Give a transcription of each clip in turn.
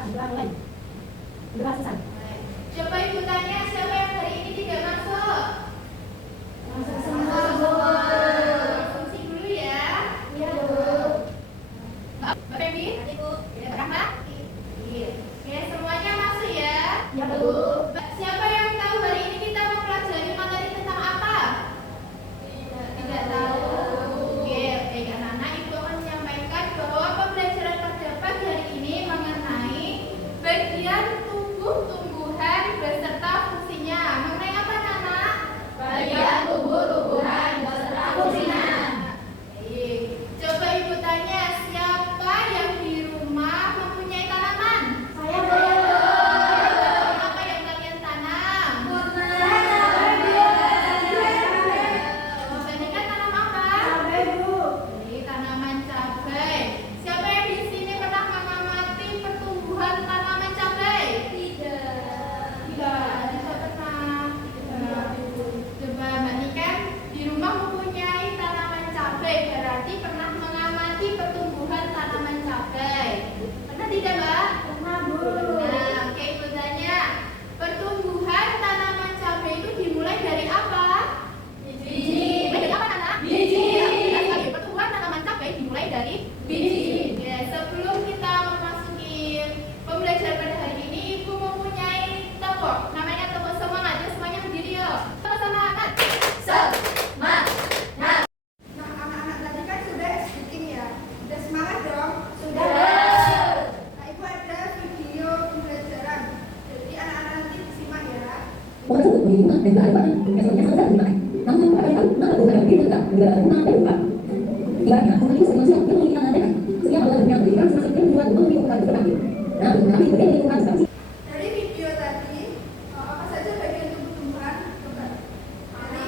mulai. Udah selesai. Coba ibu tanya siapa yang hari ini tidak masuk? Masuk semua. Fungsi dulu ya. Iya, Bu. Mbak Feby? Ibu. Ya, Rahma? Iya. Oke, semuanya masuk ya. Iya, Bu. Siapa yang tahu hari ini kita mempelajari materi tentang apa? Tidak tahu. Oke, baik anak-anak, Ibu akan menyampaikan bahwa pembelajaran pada pagi hari ini mengenai bagian tubuh tumbuhan beserta fungsinya. Mengenai apa, anak-anak? Bagian tubuh-tumbuhan beserta fungsinya. Baik. Coba Ibu tanya, siapa yang di rumah mempunyai tanaman? Saya, Bu. Apa yang kalian tanam? Kebanyakan tanam apa? Cabai, Bu. Jadi tanaman cabai. Siapa yang di sini pernah mengamati pertumbuhan tanaman cabai? Tidak, tidak pernah. Coba Mbak Niken di rumah mempunyai tanaman cabai, berarti pernah mengamati pertumbuhan tanaman cabai. Pernah tidak, Mbak? Pernah, Bu. Nah, oke, Ibu tanya, pertumbuhan tanaman cabai itu dimulai dari apa? Biji. Dari apa, Nana? Biji. Ya, benar sekali. Pertumbuhan tanaman cabai dimulai dari biji. Ya, sebelum kita memasuki pembelajaran pada hari ini, Ibu mempunyai tepuk. Namanya tepuk semangat. Ya, semuanya berdiri yuk. Tepuk semangat. Semangat. Nah, anak-anak tadi kan sudah speaking ya. Sudah semangat dong? Sudah. Nah, Ibu ada video pembelajaran. Jadi anak-anak nanti disimak ya. Orang tersebut menerima dan kearifan esoknya sangat terlibat. Namun apa yang tahu maka bukan yang tidak negara rumah terbuka. Ibaratnya seperti semuanya yang memiliki tangan setiap adalah dunia pendidikan semakin membuat memiliki ukuran berkembang. Namun kami berbeda di ukuran seperti Dari video tadi, apa saja bagian tubuh tumbuhan? Coba. Dari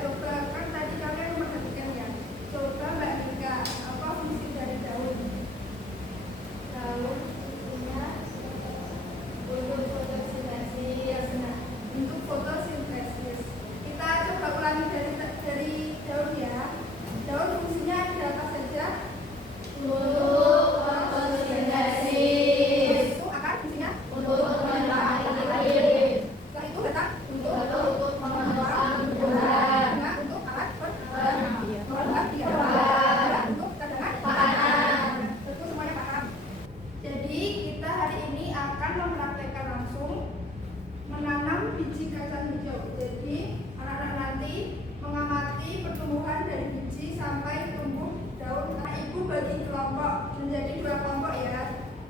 coba kan tadi kalian memperhatikan ya. Coba Mbak Nika, apa fungsi dari daun? Daun fungsinya untuk fotosintesis. Nah, untuk fotosintesis. Kita coba ulangi dari daun ya. Daun fungsinya ada apa saja? Untuk fotosintesis. Itu akan fungsinya. Untuk menyerap air. Setelah itu datang Untuk mengeluarkan tumbuhan. bunga untuk alat Iya. pertumbuhan dia. Untuk cadangan Makanan. Tentu semuanya paham. Jadi kita hari ini akan mempraktekkan langsung menanam biji kacang hijau. Jadi anak-anak nanti mengamati pertumbuhan dari biji sampai tumbuh daun. Nah, Ibu bagi kelompok menjadi 2 kelompok ya.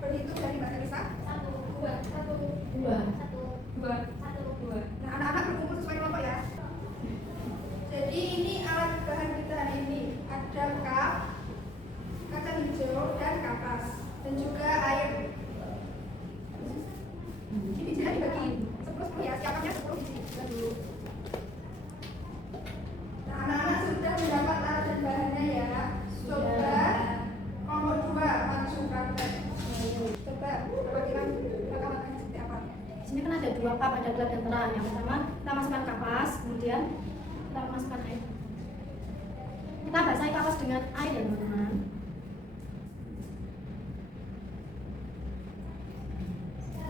Berhitung dari Mbak Elisa. 1, 2, 1, 2, 2. 1, 2. Nah, anak-anak berkumpul sesuai kelompok ya. Jadi ini alat bahan kita hari ini. Ada cup, kacang hijau, dan kapas. Dan juga air. Ini bijinya dibagi 10-10 ya. Siapanya 10 biji. Lihat dulu. Nah, anak-anak sudah mendapat alat dan bahannya ya. Coba kelompok 2 langsung praktek. Coba perwakilan rekan-rekan seperti apa? Di sini kan ada 2 cup, ada gelap dan terang. Yang pertama kita masukkan kapas, kemudian kita masukkan air. Kita basahi kapas dengan air ya teman-teman.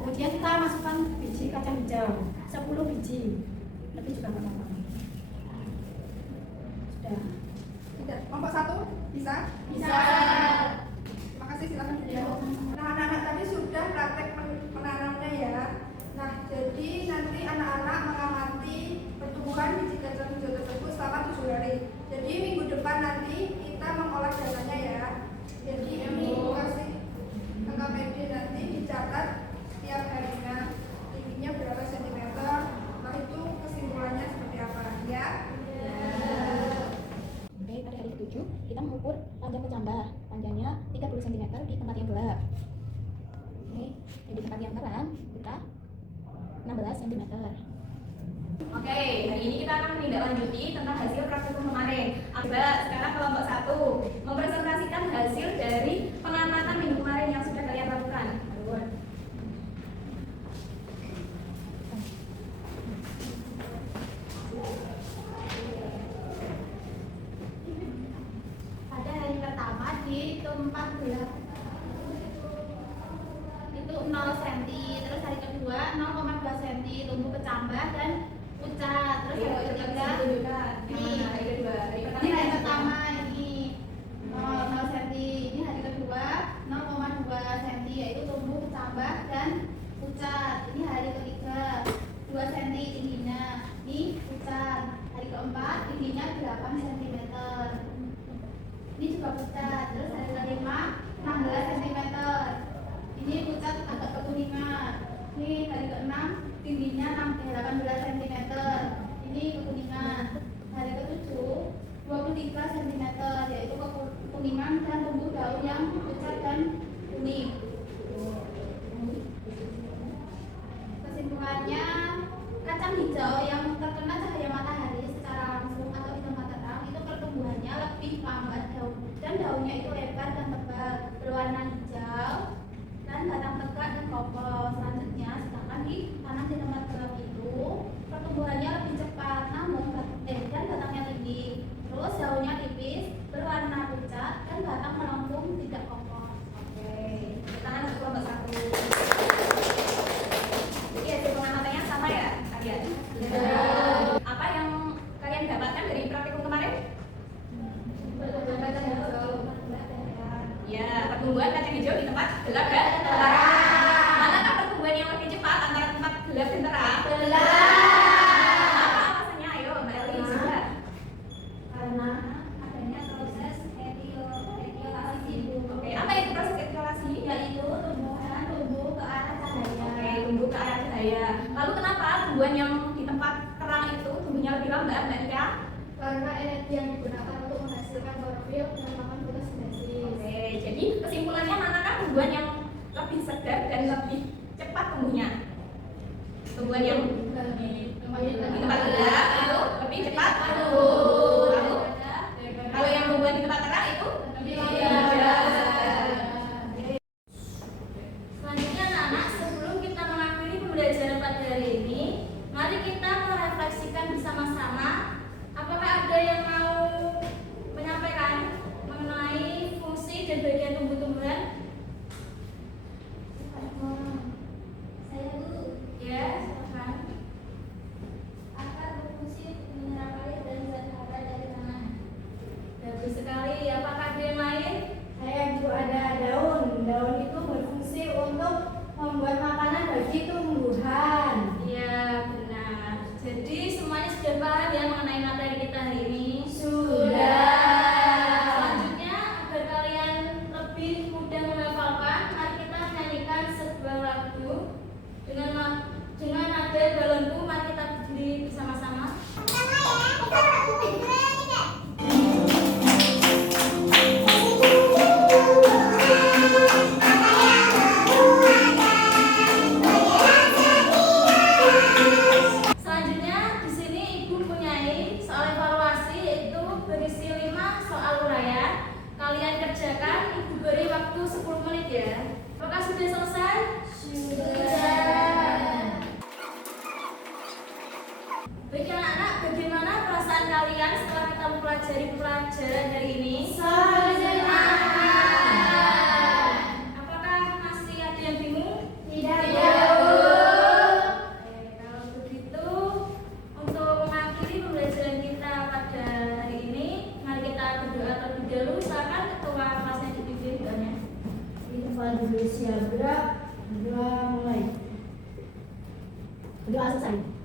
Kemudian kita masukkan biji kacang hijau 10 biji. Lebih juga nggak apa-apa. Sudah. Tidak. Kelompok 1 bisa? Bisa. Terima kasih, silakan beliau. Nah, anak-anak tadi sudah praktek menanamnya ya. Nah, jadi nanti anak-anak mengamati pertumbuhan biji kacang hijau tersebut selama 7 hari. Jadi minggu depan nanti kita mengolah datanya ya. Jadi ini kasih angka PD nanti dicatat setiap harinya. Tingginya berapa sentimeter. Nah, itu kesimpulannya seperti apa ya? Oke, pada hari ke-7 kita mengukur panjang kecambah. Panjangnya 30 cm di tempat yang gelap. Oke, di tempat yang terang kita 16 cm. Oke, hari ini kita akan menindaklanjuti tentang hasil praktikum kemarin. Coba sekarang kelompok 1 mempresentasikan hasil dari pengamatan minggu kemarin yang sudah kalian lakukan. tumbuh kecambah dan pucat. Terus hari ketiga ini hari pertama ini 0 cm, ini hari kedua 0,2 cm yaitu tumbuh kecambah dan pucat. Ini hari ketiga 2 cm tingginya, ini pucat. Hari keempat tingginya 8 cm, ini juga pucat. Terus hari kelima 16 cm, ini pucat agak kekuningan. Ini hari keenam tingginya 18 cm, ini kekuningan. Hari ketujuh 23 cm yaitu kekuningan dan tumbuh daun yang pucat dan kuning. Kesimpulannya, kacang hijau yang terkena cahaya matahari secara langsung atau di tempat terang itu pertumbuhannya lebih lambat dan daunnya itu lebar dan tebal berwarna hijau dan batang tegak dan kokoh. Selanjutnya, sedangkan di tanah di tempat gelap itu pertumbuhannya lebih cepat dan batangnya tinggi. Terus daunnya tipis, berwarna pucat dan batang melengkung tidak kokoh. Oke, tangan untuk kelompok 1. Jadi hasil pengamatannya sama ya kalian? Apa yang kalian dapatkan dari praktikum kemarin? Ya, pertumbuhan kacang hijau di tempat gelap dan terang. Manakah pertumbuhan yang lebih cepat antara tempat gelap dan terang? Apa alasannya? Ayo, Mbak Eli juga. Karena adanya proses etiolasi. Oke, apa itu proses etiolasi? Yaitu tumbuhan tumbuh ke arah cahaya. Oke, tumbuh ke arah cahaya. Lalu kenapa tumbuhan yang di tempat terang itu tumbuhnya lebih lambat, Mbak Nika? Karena energi yang digunakan untuk menghasilkan klorofil merupakan fotosintesis. Oke, jadi kesimpulannya manakah tumbuhan yang lebih segar dan lebih cepat tumbuhnya? Tumbuhan yang di tempat gelap itu lebih cepat tumbuh. Lalu kalau yang tumbuhan di tempat terang itu lebih lambat. Selanjutnya anak-anak, sebelum kita mengakhiri pembelajaran pada hari ini, mari kita merefleksikan bersama-sama. Apakah ada yang mau menyampaikan mengenai fungsi dan bagian tumbuh-tumbuhan? Saya dulu. Ya, silakan. Akar berfungsi menyerap air dan zat hara dari tanah. Bagus sekali. Apakah ada yang lain? Saya juga ada daun. Daun itu berfungsi untuk membuat makanan bagi tumbuhan. Iya, benar. Jadi semuanya sudah paham ya mengenai materi kita hari ini? Sudah. Selanjutnya, agar kalian lebih mudah menghafalkan, mari kita nyanyikan sebuah lagu dengan nada balonku. Mari kita berdiri bersama-sama. Selanjutnya di sini Ibu punyai soal evaluasi yaitu berisi 5 soal uraian. Kalian kerjakan, Ibu beri waktu 10 menit ya. Apakah sudah selesai? Sudah. Baik anak-anak, bagaimana perasaan kalian setelah kita mempelajari pelajaran hari ini? Apakah masih ada yang bingung? Tidak. Oke, kalau begitu untuk mengakhiri pembelajaran kita pada hari ini, mari kita berdoa terlebih dahulu. Silakan ketua kelasnya dipimpin doanya. Kita dulu siap. Berdoa mulai. Berdoa selesai.